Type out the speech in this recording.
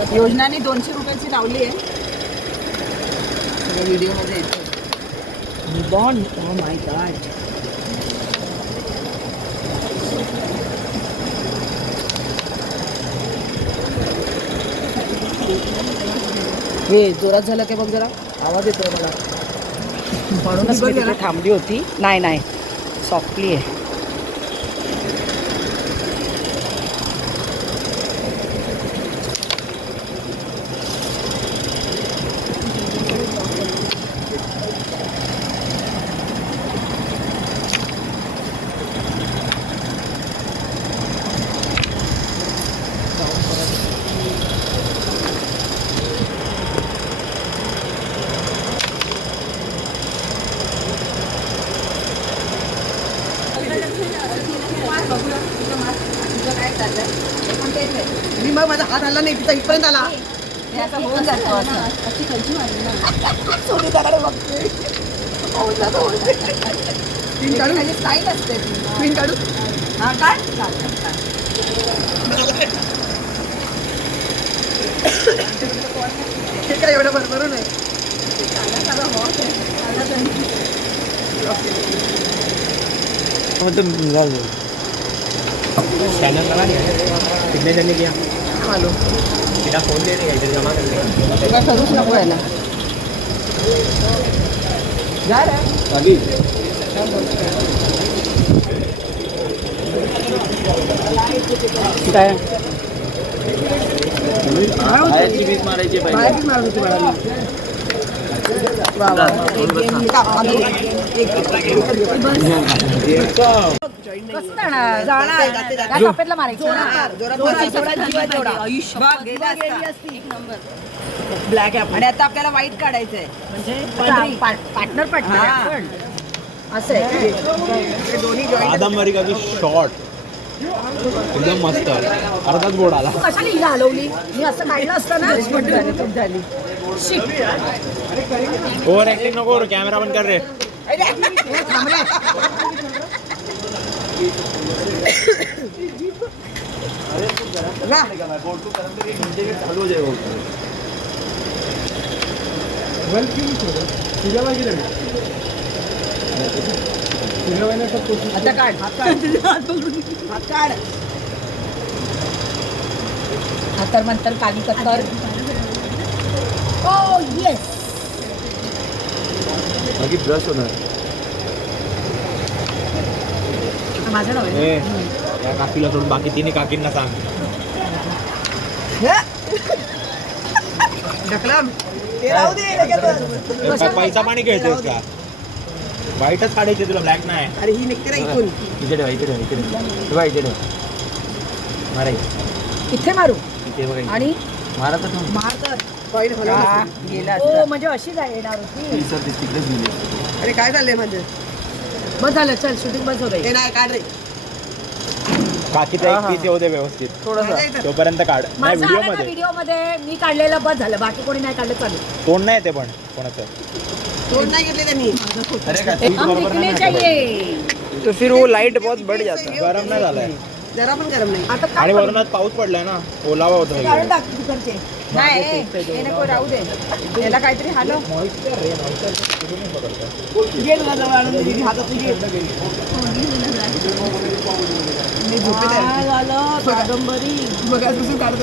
योजनाने 200 रुपयाची लावली आहे. सगळं व्हिडिओमध्ये येतं. Ribbon, oh my God. हे जोरात झालं की बघ जरा आवाज येतोय मला. म्हणूनच मी तिथे थांबली होती. नाही सॉफ्टली आहे. मी मग माझा हात हल्ला नाही तिचा इथपर्यंत आला. होऊन जातो पिन काढू स्टाईल असते. पिन काढू हा काढ. हे काय एवढं बरोबर नाही. स्कैनर लगा दिया, कितने जन ने किया मालूम सीधा फोन दे देगा, इधर जमा कर देगा. काय करूच नको याला. जा रे अभी काय बाहेरची वीज मारायची पाहिजे. बाहेरच मारत होती मला. वा वा. जाणार मारायचं ब्लॅक आहे आणि आता आपल्याला वाईट काढायचंय. म्हणजे पार्टनर असं आहे. दोन्ही जॉईंट कादंबरी का शॉट एकदम मस्त, अर्धाच बोर्ड आला. कशाने हिला हलवली. मी असं काढलं असतं ना. झाली ओव्हर ऍक्टिंग नको, कॅमेरा बंद कर रे. थांब रे. आता काढ. हात काढ. हातर मंतर काली कत्तर. ओ येस. बाकी ब्रश होणार. माझं नाव आहे. या काकीला सोडून बाकी तिन्ही काकींना सांग. ढकलम. ते राहू दे लगेच. पैसा पाणी खेळतोस का? वाईटच काढायचे तुला, ब्लॅक नाही. अरे ही निघते ना इथून. इथे ठेवा, इथे ठेवा, इथे ठेवा, इथे ठेवा. मारायचं इथे मारू इथे बघा. आणि मारा तर मार तर कॉईन हलवला. गेला हो म्हणजे अशी येणार होती. तिकडेच गेले. अरे काय झालंय माझं. बस झालं. चल शूटिंग बस होत आहे. नाही काढ रे. काकीचा एक पीस येऊ दे व्यवस्थित, थोडंसं. तोपर्यंत काढ. नाही व्हिडिओ व्हिडिओमध्ये मी काढलेलं बस झालं. बाकी कोणी नाही काढलं चालेल. तोंड नाही येते पण कोणाचं. तोंड नाही घेतले त्यांनी. अरे का चीज बरोबर नाही ना. तो फिर वो लाइट बहुत बढ़ जाता है. गरम नाही झालाय जरा पण गरम नाही. आता आणि वरून आज पाऊस पडलाय ना, ओलावा होता काढून टाक तिकडचे. नाही हे नको राहू दे. याला काहीतरी हलव. घे तुला जवळ आणून दिली. हातात तुझी. मी झोपेत आहे. झालं कादंबरी. बघा काढतो.